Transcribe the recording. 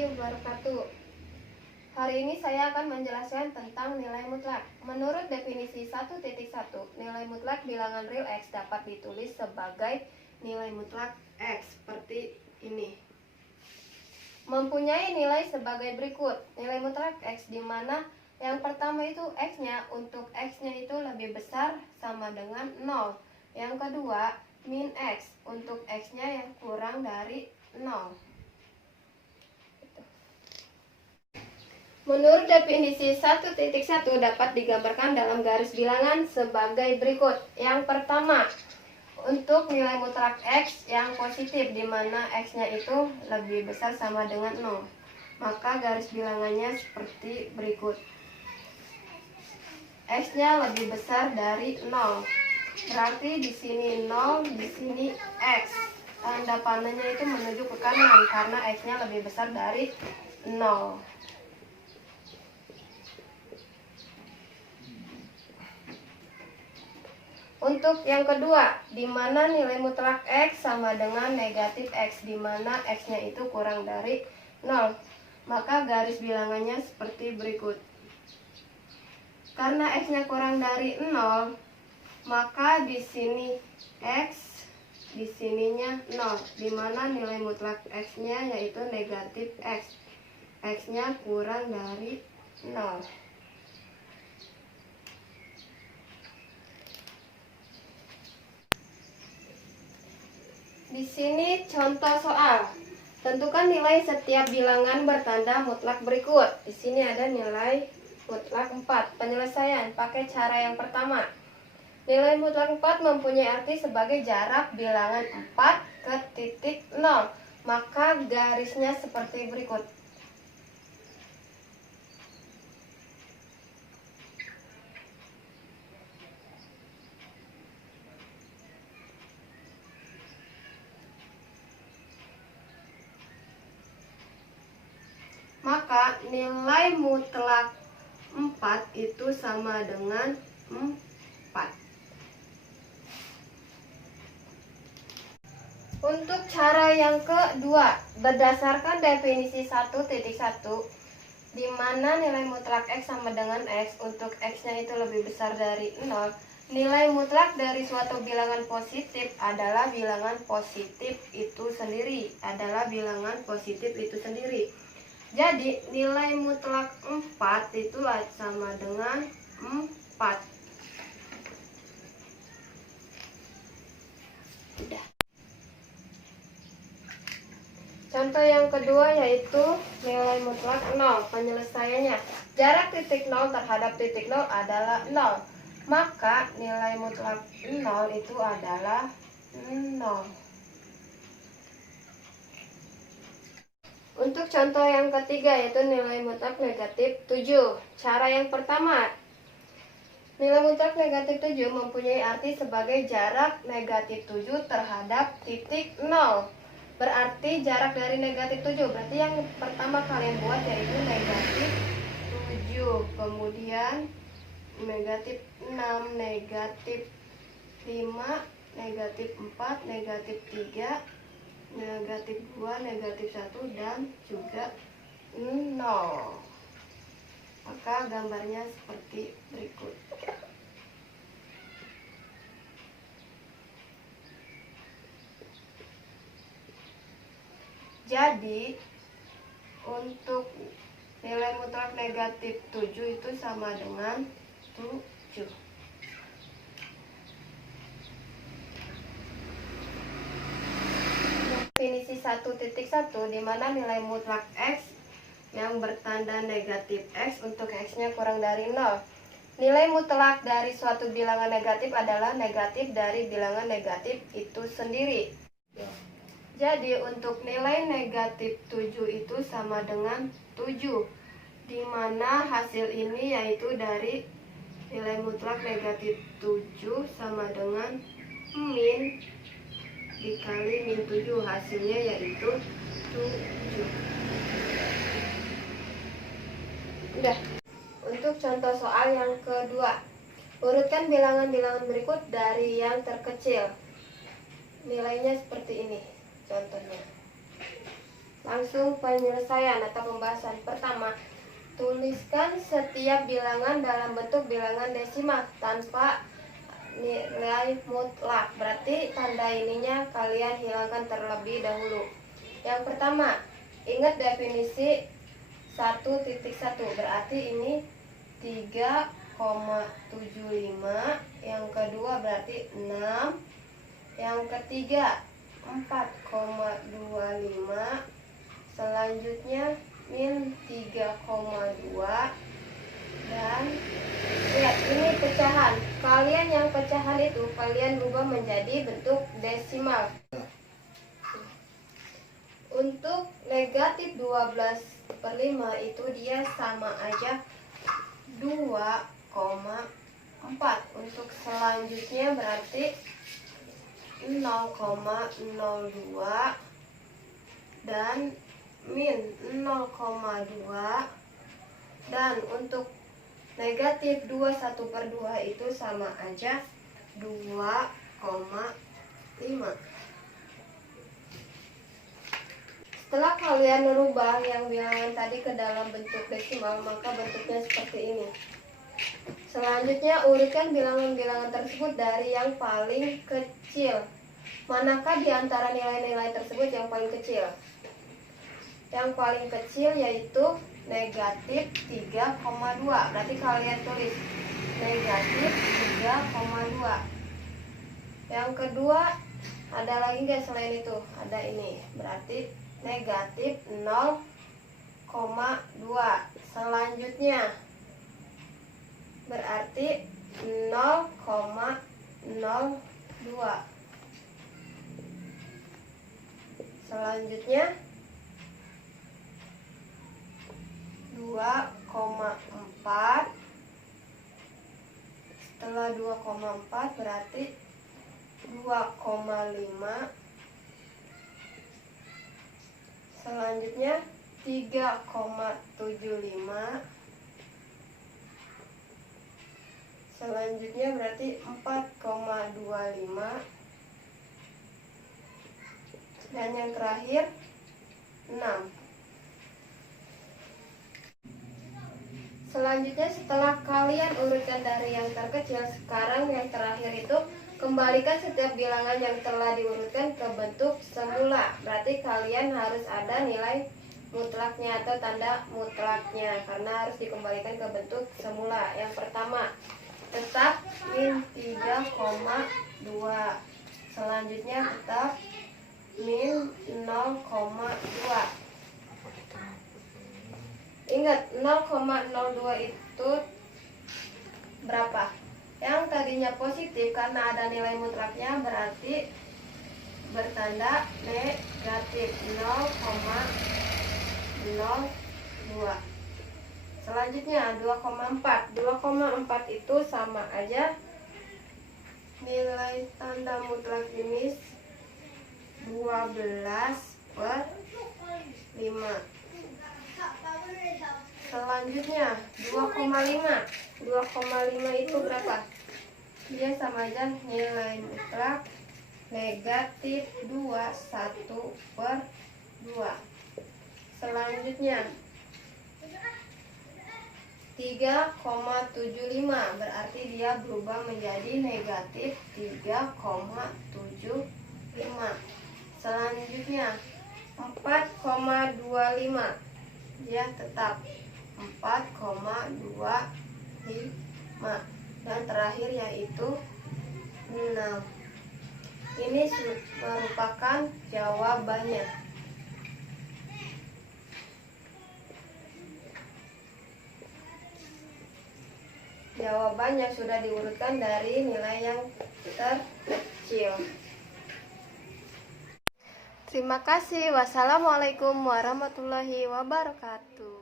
warahmatullahi wabarakatuh. Hari ini saya akan menjelaskan tentang nilai mutlak. Menurut definisi 1.1, nilai mutlak bilangan real X dapat ditulis sebagai nilai mutlak X seperti ini. Mempunyai nilai sebagai berikut. Nilai mutlak X di mana yang pertama itu X-nya, untuk X-nya itu lebih besar sama dengan 0. Yang kedua, min X, untuk X-nya yang kurang dari 0. Menurut definisi 1.1 dapat digambarkan dalam garis bilangan sebagai berikut. Yang pertama, untuk nilai mutlak X yang positif di mana X-nya itu lebih besar sama dengan 0. Maka garis bilangannya seperti berikut. X-nya lebih besar dari 0. Berarti di sini 0, di sini X. Tanda panahnya itu menuju ke kanan karena X-nya lebih besar dari 0. Untuk yang kedua, di mana nilai mutlak X sama dengan negatif X, di mana X-nya itu kurang dari 0. Maka garis bilangannya seperti berikut. Karena X-nya kurang dari 0, maka di sini X, di sininya 0, di mana nilai mutlak X-nya yaitu negatif X. X-nya kurang dari 0. Di sini contoh soal. Tentukan nilai setiap bilangan bertanda mutlak berikut. Di sini ada nilai mutlak 4. Penyelesaian pakai cara yang pertama. Nilai mutlak 4 mempunyai arti sebagai jarak bilangan 4 ke titik 0. Maka garisnya seperti berikut. Maka nilai mutlak 4 itu sama dengan 4. Untuk cara yang kedua, berdasarkan definisi 1.1, di mana nilai mutlak X sama dengan X, untuk X-nya itu lebih besar dari 0, nilai mutlak dari suatu bilangan positif adalah bilangan positif itu sendiri, Jadi, nilai mutlak 4 itu sama dengan 4. Udah. Contoh yang kedua yaitu nilai mutlak 0. Penyelesaiannya, jarak titik 0 terhadap titik 0 adalah 0. Maka nilai mutlak 0 itu adalah 0. Untuk contoh yang ketiga yaitu nilai mutlak negatif 7. Cara yang pertama, nilai mutlak negatif 7 mempunyai arti sebagai jarak negatif 7 terhadap titik 0. Berarti jarak dari negatif 7. Berarti yang pertama kalian buat yaitu negatif 7. Kemudian negatif 6, negatif 5, negatif 4, negatif 3, negatif 2, negatif 1, dan juga 0. Maka gambarnya seperti berikut. Jadi untuk nilai mutlak negatif 7 itu sama dengan 7. Definisi 1.1 di mana nilai mutlak X yang bertanda negatif X, untuk X-nya kurang dari 0. Nilai mutlak dari suatu bilangan negatif adalah negatif dari bilangan negatif itu sendiri. Jadi untuk nilai negatif 7 itu sama dengan 7, di mana hasil ini yaitu dari nilai mutlak negatif 7 sama dengan min dikali min 7, hasilnya yaitu 7. Udah. Untuk contoh soal yang kedua, urutkan bilangan-bilangan berikut dari yang terkecil. Nilainya seperti ini contohnya. Langsung penyelesaian atau pembahasan. Pertama, tuliskan setiap bilangan dalam bentuk bilangan desimal tanpa nilai mutlak. Berarti tanda ininya kalian hilangkan terlebih dahulu. Yang pertama, ingat definisi 1.1. Berarti ini 3,75. Yang kedua berarti 6. Yang ketiga 4,25. Selanjutnya min 3,2. Dan lihat ini pecahan. Kalian yang pecahan itu kalian rubah menjadi bentuk desimal. Untuk negatif 12/5 itu dia sama aja 2,4. Untuk selanjutnya berarti 0,02 dan min 0,2. Dan untuk negatif 21/2 itu sama aja 2,5. Setelah kalian merubah yang bilangan tadi ke dalam bentuk desimal, maka bentuknya seperti ini. Selanjutnya urutkan bilangan-bilangan tersebut dari yang paling kecil. Manakah di antara nilai-nilai tersebut yang paling kecil? Yang paling kecil yaitu negatif 3,2. Berarti kalian tulis negatif 3,2. Yang kedua, ada lagi nggak selain itu? Ada ini. Berarti negatif 0,2. Selanjutnya berarti 0,02. Selanjutnya 2,4. Setelah 2,4 berarti 2,5. Selanjutnya 3,75. Selanjutnya berarti 4,25. Dan yang terakhir 6. Selanjutnya setelah kalian urutkan dari yang terkecil, sekarang yang terakhir itu kembalikan setiap bilangan yang telah diurutkan ke bentuk semula. Berarti kalian harus ada nilai mutlaknya atau tanda mutlaknya, karena harus dikembalikan ke bentuk semula. Yang pertama, tetap min 3,2. Selanjutnya tetap min 0,2. Ingat 0,02 itu berapa? Yang tadinya positif karena ada nilai mutlaknya berarti bertanda negatif 0,02. Selanjutnya 2,4. 2,4 itu sama aja nilai tanda mutlak jenis 12/5. Selanjutnya 2,5. 2,5 itu berapa? Dia sama aja nilai mutlak negatif 21/2. Selanjutnya 3,75 berarti dia berubah menjadi negatif 3,75. Selanjutnya 4,25 dia tetap 4,25. Dan terakhir yaitu 6. Ini merupakan jawabannya. Jawabannya sudah diurutkan dari nilai yang terkecil. Terima kasih. Wassalamualaikum warahmatullahi wabarakatuh.